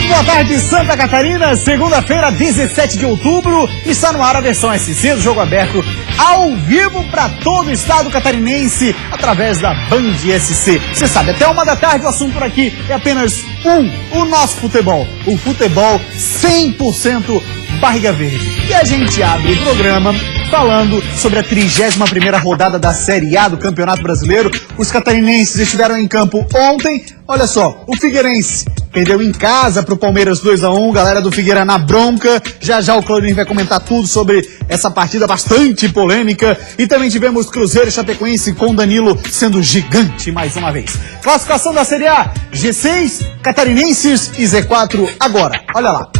Muito boa tarde, Santa Catarina. Segunda-feira, 17 de outubro. Está no ar a versão SC do Jogo Aberto, ao vivo para todo o estado catarinense, através da Band SC. Você sabe, até 1 da tarde o assunto por aqui é apenas o nosso futebol. O futebol 100% barriga verde. E a gente abre o programa falando sobre a 31ª rodada da Série A do Campeonato Brasileiro. Os catarinenses estiveram em campo ontem. Olha só, o Figueirense perdeu em casa para o Palmeiras 2-1, galera do Figueira na bronca. Já já o Claudinho vai comentar tudo sobre essa partida bastante polêmica. E também tivemos Cruzeiro e Chapecoense com Danilo sendo gigante mais uma vez. Classificação da Série A, G6, Catarinenses e Z4 agora. Olha lá.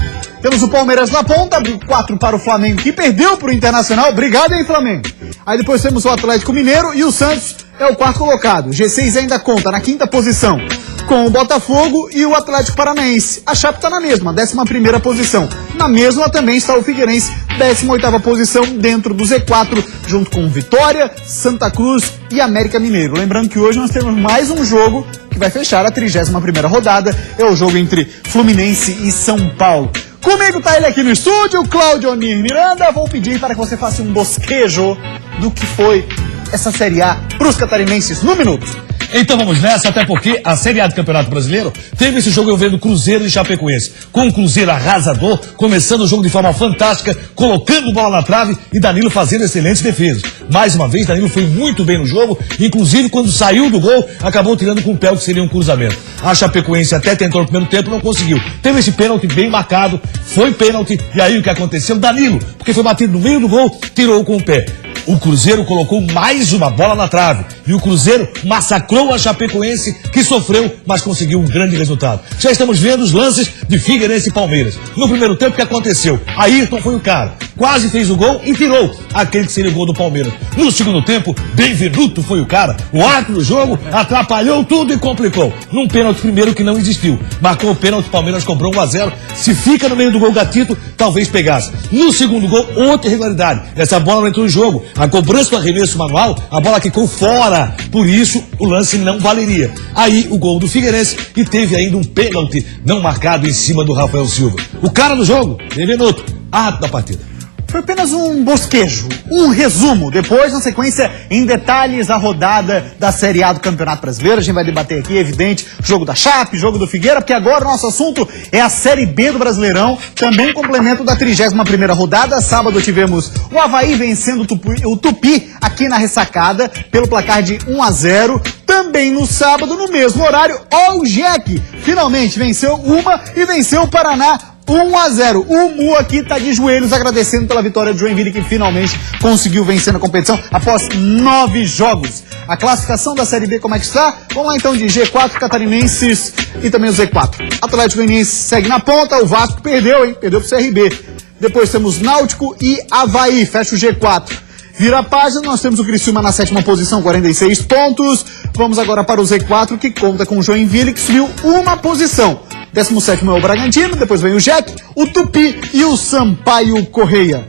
Temos o Palmeiras na ponta, abriu 4 para o Flamengo, que perdeu para o Internacional. Obrigado, hein, Flamengo? Aí depois temos o Atlético Mineiro e o Santos é o 4º colocado. O G6 ainda conta na 5ª posição com o Botafogo e o Atlético Paranaense. A Chape está na mesma, 11ª posição. Na mesma também está o Figueirense, 18ª posição dentro do Z4, junto com Vitória, Santa Cruz e América Mineiro. Lembrando que hoje nós temos mais um jogo que vai fechar a 31ª rodada. É o jogo entre Fluminense e São Paulo. Comigo tá ele aqui no estúdio, Cláudio Miranda. Vou pedir para que você faça um bosquejo do que foi essa Série A para os catarinenses no minuto. Então vamos nessa, até porque a Série A do Campeonato Brasileiro teve esse jogo envolvendo Cruzeiro e Chapecoense. Com o Cruzeiro arrasador, começando o jogo de forma fantástica, colocando bola na trave e Danilo fazendo excelentes defesas. Mais uma vez, Danilo foi muito bem no jogo, inclusive quando saiu do gol, acabou tirando com o pé o que seria um cruzamento. A Chapecoense até tentou no primeiro tempo, não conseguiu. Teve esse pênalti bem marcado, foi pênalti, e aí o que aconteceu? Danilo, porque foi batido no meio do gol, tirou com o pé. O Cruzeiro colocou mais uma bola na trave. E o Cruzeiro massacrou a Chapecoense, que sofreu, mas conseguiu um grande resultado. Já estamos vendo os lances de Figueirense e Palmeiras. No primeiro tempo, o que aconteceu? Ayrton foi o cara. Quase fez o gol e tirou aquele que seria o gol do Palmeiras. No segundo tempo, Benvenuto foi o cara. O árbitro do jogo atrapalhou tudo e complicou. Num pênalti primeiro que não existiu. Marcou o pênalti, o Palmeiras cobrou 1-0. Se fica no meio do gol Gatito, talvez pegasse. No segundo gol, outra irregularidade. Essa bola não entrou em jogo. A cobrança do arremesso manual, a bola quicou fora. Por isso, o lance não valeria. Aí, o gol do Figueirense, que teve ainda um pênalti não marcado em cima do Rafael Silva. O cara do jogo, Benvenuto, árbitro da partida. Foi apenas um bosquejo, um resumo. Depois, na sequência, em detalhes, a rodada da Série A do Campeonato Brasileiro. A gente vai debater aqui, evidente, jogo da Chape, jogo do Figueira, porque agora o nosso assunto é a Série B do Brasileirão, também complemento da 31ª rodada. Sábado tivemos o Avaí vencendo o Tupi aqui na Ressacada, pelo placar de 1-0. Também no sábado, no mesmo horário, o Jack finalmente venceu uma e venceu o Paraná 1-0. O Mu aqui tá de joelhos agradecendo pela vitória do Joinville, que finalmente conseguiu vencer na competição após 9 jogos. A classificação da Série B como é que está? Vamos lá então de G4, Catarinenses e também o Z4. Atlético Goianiense segue na ponta, o Vasco perdeu, hein? Perdeu pro CRB. Depois temos Náutico e Avaí, fecha o G4. Vira a página, nós temos o Criciúma na 7ª posição, 46 pontos. Vamos agora para o Z4, que conta com o Joinville, que subiu uma posição. 17º é o Bragantino, depois vem o Jack, o Tupi e o Sampaio Correia.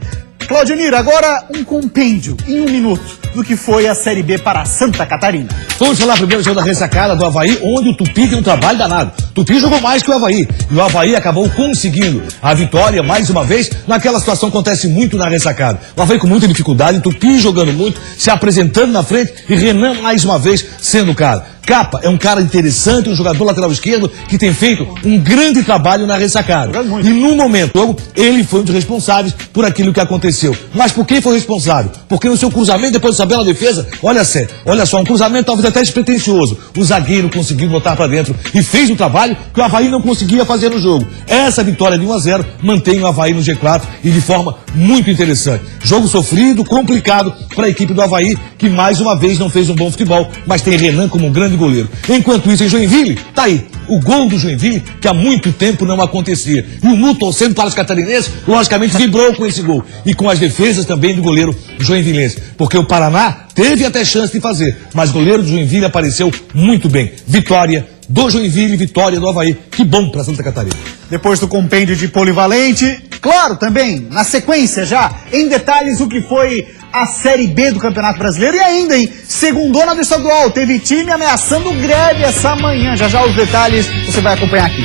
Claudionir, agora um compêndio, em 1 minuto, do que foi a Série B para Santa Catarina. Vamos falar primeiro do jogo da Ressacada do Avaí, onde o Tupi tem um trabalho danado. O Tupi jogou mais que o Avaí, e o Avaí acabou conseguindo a vitória mais uma vez. Naquela situação acontece muito na Ressacada. O Avaí com muita dificuldade, o Tupi jogando muito, se apresentando na frente, e Renan mais uma vez sendo o cara. Capa é um cara interessante, um jogador lateral esquerdo que tem feito um grande trabalho na Ressacada. E no momento, ele foi um dos responsáveis por aquilo que aconteceu. Mas por quem foi responsável? Porque no seu cruzamento, depois de saber a defesa, olha só, um cruzamento talvez até despretensioso. O zagueiro conseguiu botar para dentro e fez um trabalho que o Avaí não conseguia fazer no jogo. Essa vitória de 1-0 mantém o Avaí no G4 e de forma muito interessante. Jogo sofrido, complicado para a equipe do Avaí, que mais uma vez não fez um bom futebol, mas tem Renan como um grande goleiro. Enquanto isso, em Joinville, tá aí, o gol do Joinville, que há muito tempo não acontecia. E o Mu, torcendo para os catarinenses, logicamente vibrou com esse gol. E com as defesas também do goleiro joinvilense. Porque o Paraná teve até chance de fazer, mas o goleiro do Joinville apareceu muito bem. Vitória do Joinville, vitória do Avaí. Que bom para Santa Catarina. Depois do compêndio de polivalente, claro, também, na sequência já, em detalhes o que foi a Série B do Campeonato Brasileiro. E ainda, hein, segundona do estadual, teve time ameaçando greve essa manhã. Já já os detalhes você vai acompanhar aqui.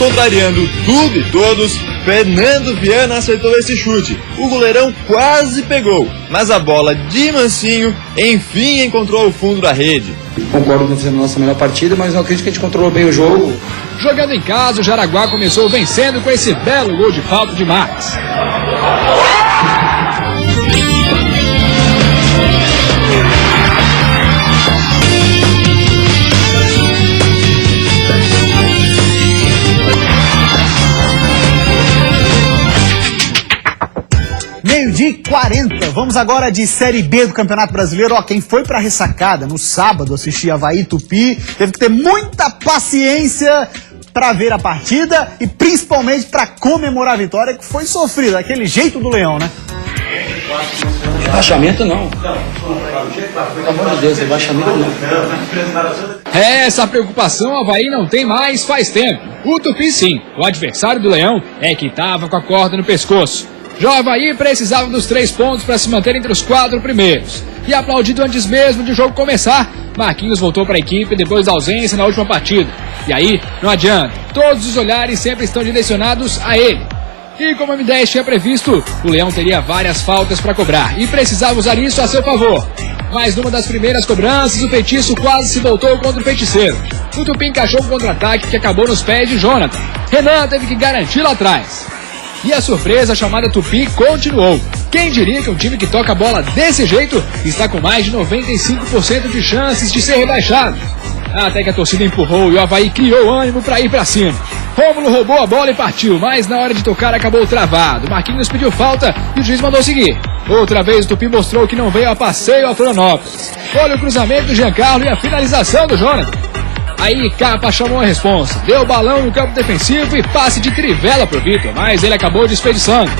contrariando tudo e todos, Fernando Viana acertou esse chute. O goleirão quase pegou, mas a bola de mansinho, enfim, encontrou o fundo da rede. Concordo que fizemos a nossa melhor partida, mas não acredito que a gente controlou bem o jogo. Jogando em casa, o Jaraguá começou vencendo com esse belo gol de falta de Marques. Meio-dia e 40. Vamos agora de Série B do Campeonato Brasileiro. Ó, quem foi pra ressacada no sábado assistir Avaí e Tupi teve que ter muita paciência pra ver a partida e principalmente pra comemorar a vitória, que foi sofrida, daquele jeito do Leão, né? Rebaixamento não. Pelo amor de Deus, rebaixamento não. Essa preocupação o Avaí não tem mais faz tempo. O Tupi sim, o adversário do Leão é que tava com a corda no pescoço. Já o Avaí precisava dos 3 pontos para se manter entre os 4 primeiros. E aplaudido antes mesmo de o jogo começar, Marquinhos voltou para a equipe depois da ausência na última partida. E aí, não adianta, todos os olhares sempre estão direcionados a ele. E como a M10 tinha previsto, o Leão teria várias faltas para cobrar e precisava usar isso a seu favor. Mas numa das primeiras cobranças, o Feitiço quase se voltou contra o Feiticeiro. O Tupi encaixou um contra-ataque que acabou nos pés de Jonathan. Renan teve que garantir lá atrás. E a surpresa chamada Tupi continuou. Quem diria que um time que toca a bola desse jeito está com mais de 95% de chances de ser rebaixado? Até que a torcida empurrou e o Avaí criou ânimo para ir para cima. Rômulo roubou a bola e partiu, mas na hora de tocar acabou travado. Marquinhos pediu falta e o juiz mandou seguir. Outra vez o Tupi mostrou que não veio a passeio a Florianópolis. Olha o cruzamento do Giancarlo e a finalização do Jonathan. Aí Capa chamou a responsa, deu balão no campo defensivo e passe de trivela pro Vitor, mas ele acabou desperdiçando.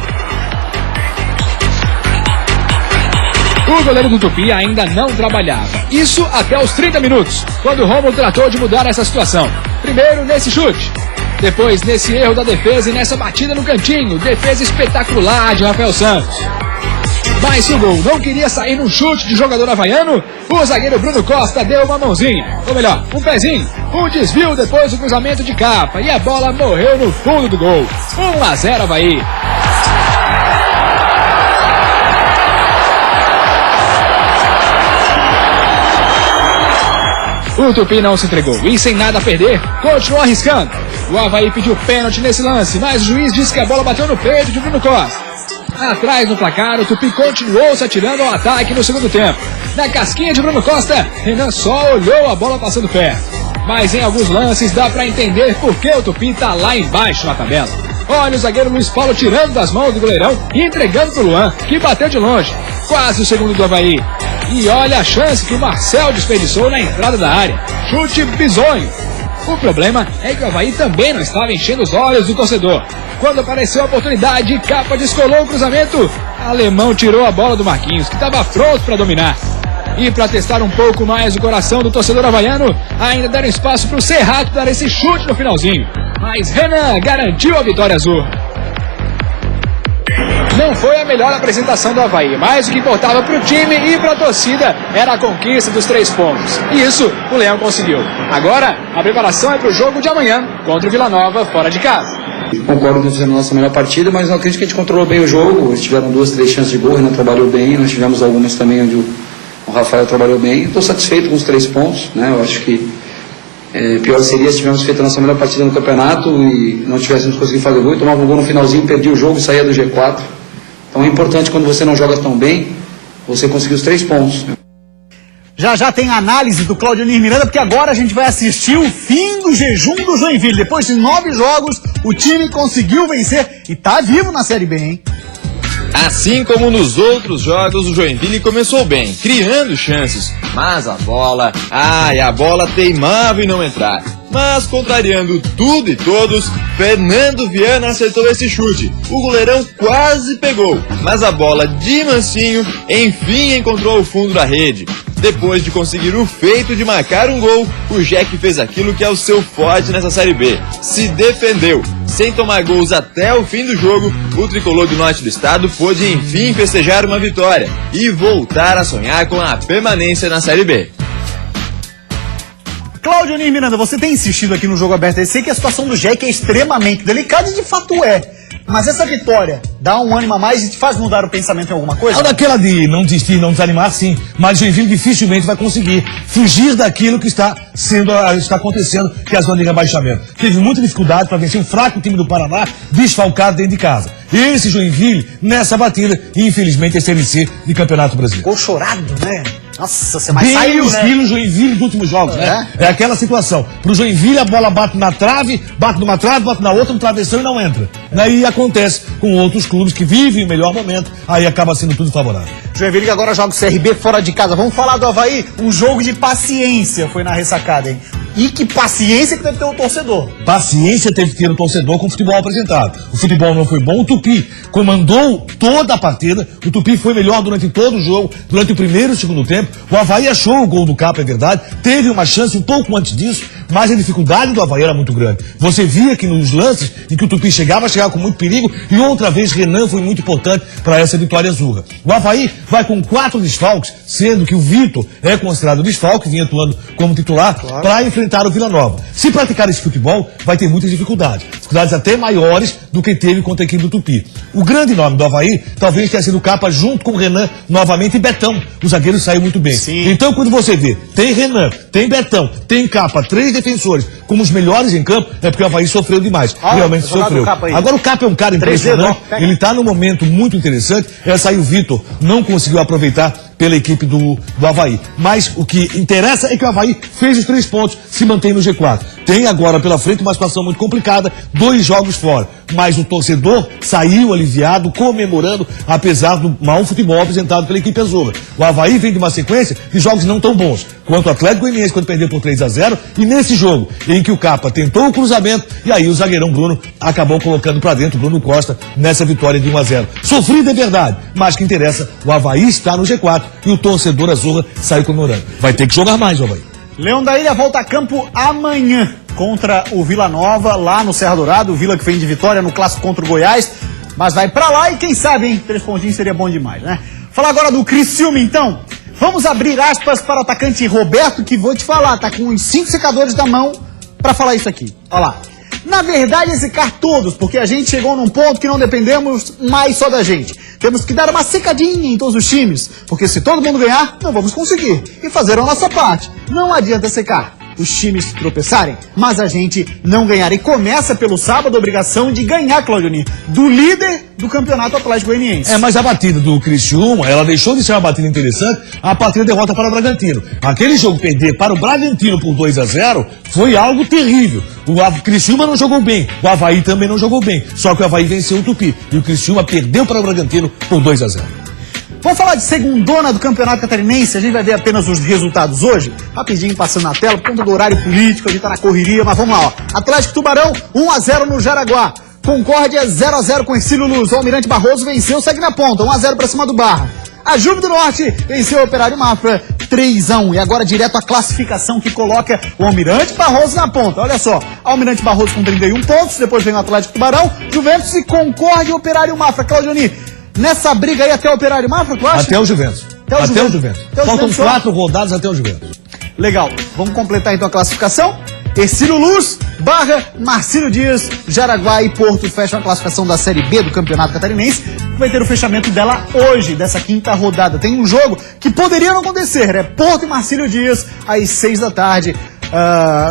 O goleiro do Tupi ainda não trabalhava. Isso até os 30 minutos, quando o Rômulo tratou de mudar essa situação. Primeiro nesse chute, depois nesse erro da defesa e nessa batida no cantinho. Defesa espetacular de Rafael Santos. Mas se o gol não queria sair num chute de jogador havaiano, o zagueiro Bruno Costa deu uma mãozinha, ou melhor, um pezinho, um desvio depois do cruzamento de Capa e a bola morreu no fundo do gol. 1-0 Avaí. O Tupi não se entregou e sem nada a perder, continuou arriscando. O Avaí pediu pênalti nesse lance, mas o juiz disse que a bola bateu no peito de Bruno Costa. Atrás no placar, o Tupi continuou se atirando ao ataque no segundo tempo. Na casquinha de Bruno Costa, Renan só olhou a bola passando perto. Mas em alguns lances dá pra entender por que o Tupi tá lá embaixo na tabela. Olha o zagueiro Luiz Paulo tirando das mãos do goleirão e entregando pro Luan, que bateu de longe. Quase o segundo do Avaí. E olha a chance que o Marcel desperdiçou na entrada da área. Chute bizonho. O problema é que o Avaí também não estava enchendo os olhos do torcedor. Quando apareceu a oportunidade, Capa descolou o cruzamento. Alemão tirou a bola do Marquinhos, que estava pronto para dominar. E para testar um pouco mais o coração do torcedor havaiano, ainda deram espaço para o Serrato dar esse chute no finalzinho. Mas Renan garantiu a vitória azul. Não foi a melhor apresentação do Avaí, mas o que importava para o time e para a torcida era a conquista dos 3 pontos. E isso o Leão conseguiu. Agora, a preparação é para o jogo de amanhã, contra o Vila Nova, fora de casa. Concordo que fizemos a nossa melhor partida, mas não acredito que a gente controlou bem o jogo. Eles tiveram 2, 3 chances de gol, o Renan trabalhou bem, nós tivemos algumas também onde o Rafael trabalhou bem. Estou satisfeito com os 3 pontos, né? Eu acho que pior seria se tivéssemos feito a nossa melhor partida no campeonato e não tivéssemos conseguido fazer gol, tomava um gol no finalzinho, perdia o jogo e saía do G4. Então é importante, quando você não joga tão bem, você conseguir os 3 pontos. Já já tem a análise do Claudionir Miranda, porque agora a gente vai assistir o fim do jejum do Joinville. Depois de 9 jogos, o time conseguiu vencer e tá vivo na Série B, hein? Assim como nos outros jogos, o Joinville começou bem, criando chances. Mas a bola teimava em não entrar. Mas, contrariando tudo e todos, Fernando Viana acertou esse chute. O goleirão quase pegou, mas a bola de mansinho, enfim, encontrou o fundo da rede. Depois de conseguir o feito de marcar um gol, o Jack fez aquilo que é o seu forte nessa Série B. Se defendeu. Sem tomar gols até o fim do jogo, o tricolor do norte do estado pôde enfim festejar uma vitória e voltar a sonhar com a permanência na Série B. Cláudio Miranda, você tem insistido aqui no Jogo Aberto. Eu sei que a situação do Jack é extremamente delicada e de fato é. Mas essa vitória dá um ânimo a mais e te faz mudar o pensamento em alguma coisa? É daquela de não desistir, não desanimar, sim. Mas o Joinville dificilmente vai conseguir fugir daquilo que está acontecendo, que é a zona de rebaixamento. Teve muita dificuldade para vencer um fraco time do Paraná, desfalcado dentro de casa. Esse Joinville, nessa batida, infelizmente, é Série C de Campeonato Brasileiro. Ficou chorado, né? Nossa, você mais bem saiu, o né? estilo Joinville dos últimos jogos, né? É aquela situação. Pro Joinville, a bola bate na trave, bate numa trave, bate na outra, no travessão e não entra. Daí acontece com outros clubes que vivem o melhor momento, aí acaba sendo tudo favorável. Joinville que agora joga o CRB fora de casa. Vamos falar do Avaí? Um jogo de paciência foi na ressacada, hein? E que paciência que deve ter o torcedor. Paciência teve que ter o torcedor com o futebol apresentado. O futebol não foi bom, o Tupi comandou toda a partida, o Tupi foi melhor durante todo o jogo, durante o primeiro e o segundo tempo. O Avaí achou o gol do Capa, é verdade, teve uma chance um pouco antes disso, mas a dificuldade do Avaí era muito grande. Você via que nos lances em que o Tupi chegava com muito perigo, e outra vez Renan foi muito importante para essa vitória azul. O Avaí vai com 4 desfalques, sendo que o Vitor é considerado desfalque, vinha atuando como titular, para enfrentar o Vila Nova. Se praticar esse futebol, vai ter muitas dificuldades até maiores do que teve contra a equipe do Tupi. O grande nome do Avaí talvez tenha sido o Capa junto com o Renan novamente e Betão. O zagueiro saiu muito bem. Sim. Então, quando você vê, tem Renan, tem Betão, tem Capa, 3 defensores como os melhores em campo, é porque o Avaí sofreu demais. Realmente sofreu. Agora o Capa é um cara impressionante, ele está num momento muito interessante. Essa aí o Vitor não conseguiu aproveitar pela equipe do Avaí. Mas o que interessa é que o Avaí fez os 3 pontos, se mantém no G4. Tem agora pela frente uma situação muito complicada, 2 jogos fora. Mas o torcedor saiu aliviado, comemorando, apesar do mau futebol apresentado pela equipe azul. O Avaí vem de uma sequência de jogos não tão bons, quanto o Atlético Goianiense, quando perdeu por 3-0, e nesse jogo, em que o Capa tentou o cruzamento, e aí o zagueirão Bruno acabou colocando para dentro o Bruno Costa nessa vitória de 1-0. Sofrida é verdade, mas que interessa, o Avaí está no G4 e o torcedor azul saiu comemorando. Vai ter que jogar mais, o Avaí. Leão da Ilha volta a campo amanhã contra o Vila Nova, lá no Serra Dourado. O Vila que vem de vitória no clássico contra o Goiás, mas vai pra lá e quem sabe, hein? 3 pontinhos seria bom demais, né? Falar agora do Criciúma, então. Vamos abrir aspas para o atacante Roberto, que vou te falar, tá com uns 5 secadores na mão pra falar isso aqui. Olha lá. Na verdade, é secar todos, porque a gente chegou num ponto que não dependemos mais só da gente. Temos que dar uma secadinha em todos os times, porque se todo mundo ganhar, não vamos conseguir. E fazer a nossa parte. Não adianta secar os times tropeçarem, mas a gente não ganhar. E começa pelo sábado a obrigação de ganhar, Claudionir, do líder do campeonato Atlético Goianiense. Mas a batida do Criciúma, ela deixou de ser uma batida interessante a partir da derrota para o Bragantino. Aquele jogo perder para o Bragantino por 2-0 foi algo terrível. O Criciúma não jogou bem, o Avaí também não jogou bem, só que o Avaí venceu o Tupi e o Criciúma perdeu para o Bragantino por 2-0. Vamos falar de segundona do Campeonato Catarinense, a gente vai ver apenas os resultados hoje, rapidinho passando na tela, por conta do horário político, a gente tá na correria, mas vamos lá, ó. Atlético Tubarão, 1-0 no Jaraguá. Concórdia, 0-0 com Ercílio Luz. O Almirante Barroso venceu, segue na ponta, 1-0 pra cima do Barra. A Juve do Norte venceu o Operário Mafra, 3-1. E agora direto a classificação que coloca o Almirante Barroso na ponta. Olha só, Almirante Barroso com 31 pontos, depois vem o Atlético Tubarão, Juventus e Concórdia e Operário Mafra. Claudionir, nessa briga aí até o Operário Mafra, tu acha? Até o Juventus. Até o Juventus. Faltam 4 rodadas até o Juventus. Legal. Vamos completar então a classificação? Ercílio Luz, Barra, Marcílio Dias, Jaraguá e Porto fecham a classificação da Série B do Campeonato Catarinense, que vai ter o fechamento dela hoje, dessa 5ª rodada. Tem um jogo que poderia não acontecer, né? Porto e Marcílio Dias, às 6 da tarde.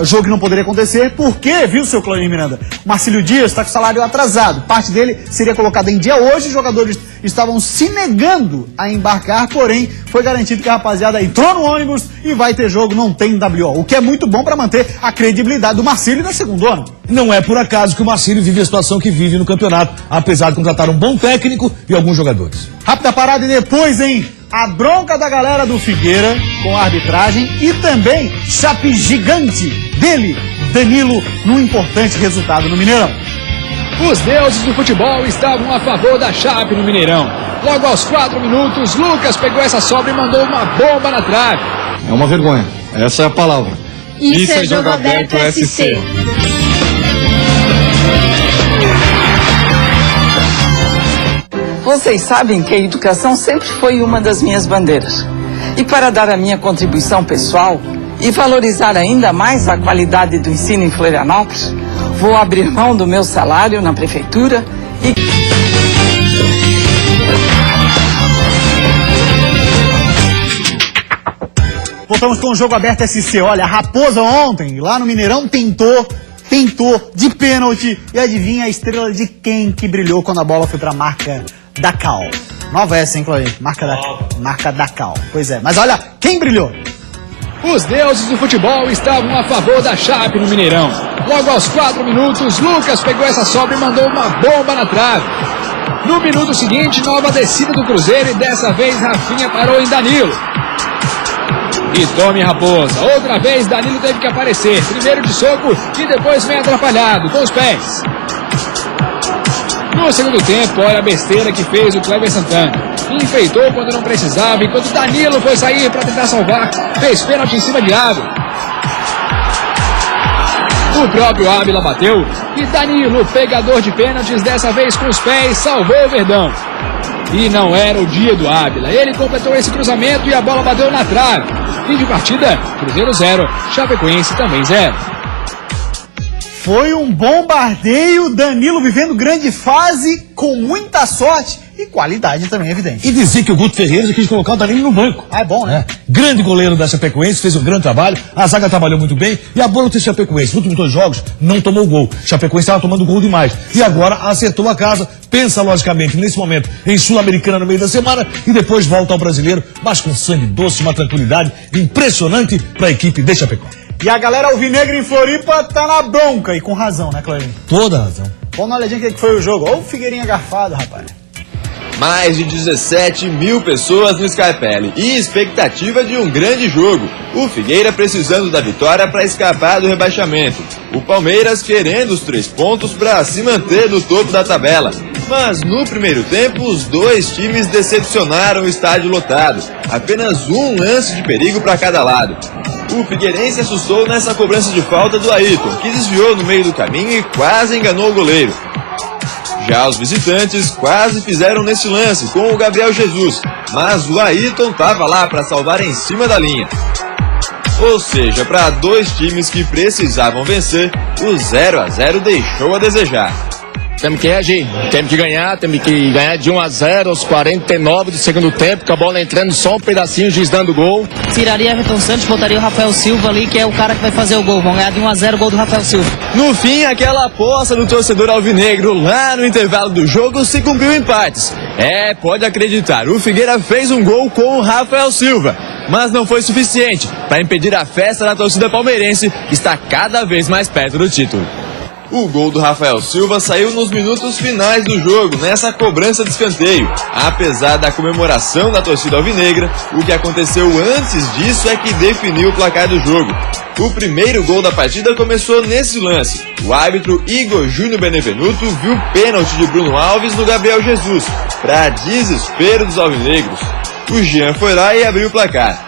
Jogo que não poderia acontecer, porque, viu, seu Claudionir Miranda? Marcílio Dias está com salário atrasado. Parte dele seria colocada em dia hoje. Os jogadores estavam se negando a embarcar, porém, foi garantido que a rapaziada entrou no ônibus e vai ter jogo, não tem WO. O que é muito bom para manter a credibilidade do Marcílio na segundona. Não é por acaso que o Marcílio vive a situação que vive no campeonato, apesar de contratar um bom técnico e alguns jogadores. Rápida parada e depois, hein? A bronca da galera do Figueira com a arbitragem e também chape gigante dele, Danilo, num importante resultado no Mineirão. Os deuses do futebol estavam a favor da Chape no Mineirão. Logo aos 4 minutos, Lucas pegou essa sobra e mandou uma bomba na trave. É uma vergonha, essa é a palavra. Isso é Jogo Aberto SC. Vocês sabem que a educação sempre foi uma das minhas bandeiras. E para dar a minha contribuição pessoal, e valorizar ainda mais a qualidade do ensino em Florianópolis, vou abrir mão do meu salário na prefeitura e... Voltamos com o Jogo Aberto SC. Olha, a Raposa ontem, lá no Mineirão, tentou de pênalti. E adivinha a estrela de quem que brilhou quando a bola foi pra marca da Cal? Nova essa, hein, Chloe? Marca da Cal. Pois é. Mas olha, quem brilhou? Os deuses do futebol estavam a favor da Chape no Mineirão. Logo aos 4 minutos, Lucas pegou essa sobra e mandou uma bomba na trave. No minuto seguinte, nova descida do Cruzeiro e dessa vez Rafinha parou em Danilo. E tome Raposa. Outra vez Danilo teve que aparecer. Primeiro de soco e depois vem atrapalhado com os pés. No segundo tempo, olha a besteira que fez o Cleber Santana. Enfeitou quando não precisava e quando Danilo foi sair para tentar salvar, fez pênalti em cima de Ávila. O próprio Ávila bateu e Danilo, pegador de pênaltis, dessa vez com os pés, salvou o Verdão. E não era o dia do Ávila. Ele completou esse cruzamento e a bola bateu na trave. Fim de partida, Cruzeiro 0, Chapecoense também 0. Foi um bombardeio, Danilo vivendo grande fase, com muita sorte e qualidade também, evidente. E dizer que o Guto Ferreira quis colocar o Danilo no banco. Ah, é bom, né? Grande goleiro da Chapecoense, fez um grande trabalho, a zaga trabalhou muito bem, e a bola do Chapecoense, nos últimos 2 jogos, não tomou gol. Chapecoense estava tomando gol demais. E agora acertou a casa, pensa logicamente nesse momento em Sul-Americana no meio da semana, e depois volta ao brasileiro, mas com sangue doce, uma tranquilidade impressionante para a equipe de Chapecó. E a galera alvinegra em Floripa tá na bronca, e com razão, né, Cláudio? Toda razão. Vamos dar uma olhadinha o que foi o jogo. Olha o Figueirinha garfado, rapaz. Mais de 17 mil pessoas no Scarpelli e expectativa de um grande jogo. O Figueira precisando da vitória para escapar do rebaixamento. O Palmeiras querendo os 3 pontos para se manter no topo da tabela. Mas no primeiro tempo, os 2 times decepcionaram o estádio lotado. Apenas um lance de perigo para cada lado. O Figueirense assustou nessa cobrança de falta do Ayrton, que desviou no meio do caminho e quase enganou o goleiro. Já os visitantes quase fizeram nesse lance com o Gabriel Jesus, mas o Ayrton estava lá para salvar em cima da linha. Ou seja, para 2 times que precisavam vencer, o 0-0 deixou a desejar. Temos que reagir, temos que ganhar de 1-0 aos 49 do segundo tempo, com a bola entrando só um pedacinho, o juiz dando gol. Tiraria Everton Santos, botaria o Rafael Silva ali, que é o cara que vai fazer o gol. Vão ganhar de 1-0 o gol do Rafael Silva. No fim, aquela aposta do torcedor alvinegro lá no intervalo do jogo se cumpriu em partes. Pode acreditar, o Figueira fez um gol com o Rafael Silva, mas não foi suficiente para impedir a festa da torcida palmeirense, que está cada vez mais perto do título. O gol do Rafael Silva saiu nos minutos finais do jogo, nessa cobrança de escanteio. Apesar da comemoração da torcida alvinegra, o que aconteceu antes disso é que definiu o placar do jogo. O primeiro gol da partida começou nesse lance. O árbitro Igor Júnior Benevenuto viu o pênalti de Bruno Alves no Gabriel Jesus, para desespero dos alvinegros. O Jean foi lá e abriu o placar.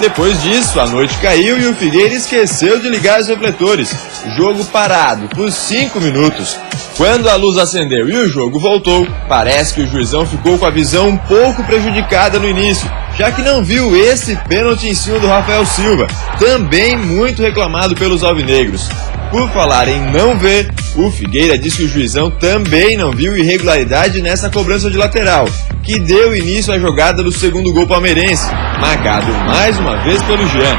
Depois disso, a noite caiu e o Figueira esqueceu de ligar os refletores. Jogo parado por 5 minutos. Quando a luz acendeu e o jogo voltou, parece que o juizão ficou com a visão um pouco prejudicada no início, já que não viu esse pênalti em cima do Rafael Silva, também muito reclamado pelos alvinegros. Por falar em não ver, o Figueira disse que o juizão também não viu irregularidade nessa cobrança de lateral, que deu início à jogada do segundo gol palmeirense, marcado mais uma vez pelo Jean.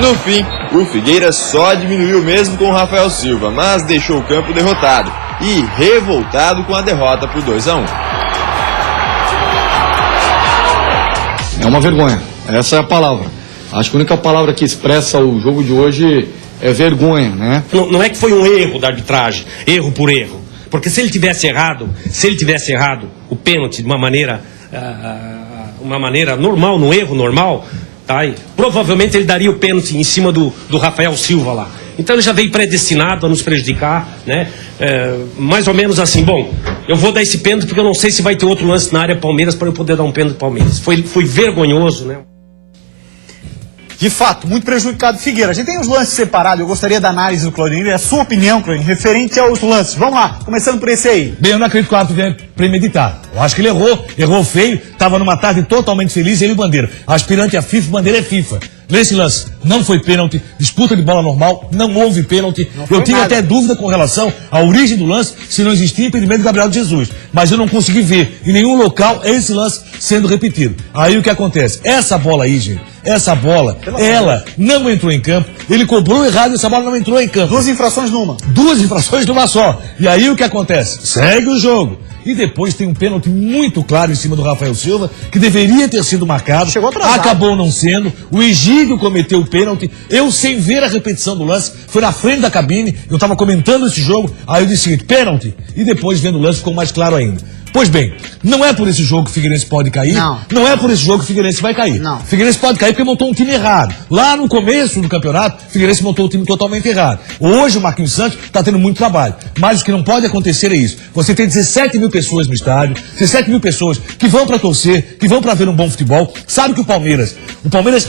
No fim, o Figueira só diminuiu mesmo com o Rafael Silva, mas deixou o campo derrotado e revoltado com a derrota por 2-1. É uma vergonha, essa é a palavra. Acho que a única palavra que expressa o jogo de hoje é vergonha, né? Não é que foi um erro da arbitragem, erro por erro. Porque se ele tivesse errado o pênalti de uma maneira normal, no erro normal, tá? E provavelmente ele daria o pênalti em cima do Rafael Silva lá. Então ele já veio predestinado a nos prejudicar, né? Mais ou menos assim, bom, eu vou dar esse pênalti porque eu não sei se vai ter outro lance na área Palmeiras para eu poder dar um pênalti Palmeiras. Foi vergonhoso, né? De fato, muito prejudicado o Figueira. A gente tem os lances separados, eu gostaria da análise do Claudinei, a sua opinião, Claudinei, referente aos lances. Vamos lá, começando por esse aí. Bem, eu não acredito que o árbitro venha premeditar. Eu acho que ele errou feio, estava numa tarde totalmente feliz, ele e o Bandeira. Aspirante a FIFA, Bandeira é FIFA. Nesse lance, não foi pênalti, disputa de bola normal, não houve pênalti. Eu tinha até dúvida com relação à origem do lance, se não existia impedimento de Gabriel Jesus. Mas eu não consegui ver em nenhum local esse lance sendo repetido. Aí o que acontece? Essa bola aí, gente, essa bola, ela não entrou em campo, ele cobrou errado e essa bola não entrou em campo. Duas infrações numa. Duas infrações numa só. E aí o que acontece? Segue o jogo. E depois tem um pênalti muito claro em cima do Rafael Silva, que deveria ter sido marcado. Chegou atrasado. Acabou não sendo. O Egídio cometeu o pênalti. Eu, sem ver a repetição do lance, foi na frente da cabine, eu estava comentando esse jogo, aí eu disse o seguinte, pênalti. E depois, vendo o lance, ficou mais claro ainda. Pois bem, não é por esse jogo que o Figueirense pode cair. Não é por esse jogo que o Figueirense vai cair. Não. O Figueirense pode cair porque montou um time errado. Lá no começo do campeonato, o Figueirense montou um time totalmente errado. Hoje o Marquinhos Santos está tendo muito trabalho. Mas o que não pode acontecer é isso. Você tem 17 mil pessoas no estádio, 17 mil pessoas que vão para torcer, que vão para ver um bom futebol. Sabe que o Palmeiras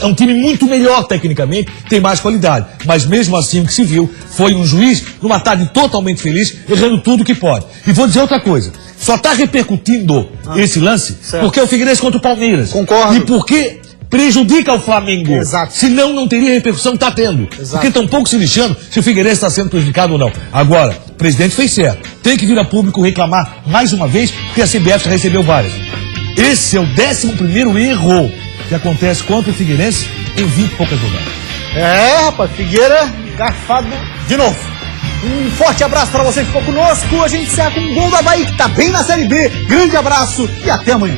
é um time muito melhor tecnicamente, tem mais qualidade. Mas mesmo assim o que se viu foi um juiz numa tarde totalmente feliz, errando tudo que pode. E vou dizer outra coisa. Só está repercutindo esse lance porque é o Figueirense contra o Palmeiras. Concordo. E porque prejudica o Flamengo. Exato. Senão não teria repercussão que está tendo. Exato. Porque estão pouco se lixando se o Figueirense está sendo prejudicado ou não. Agora, o presidente fez certo. Tem que vir a público reclamar mais uma vez, porque a CBF já recebeu várias. Esse é o 11º erro que acontece contra o Figueirense em 20 e poucas rodadas. É, rapaz, Figueira garfado de novo. Um forte abraço para você que ficou conosco. A gente encerra com um gol do Avaí, que tá bem na Série B. Grande abraço e até amanhã.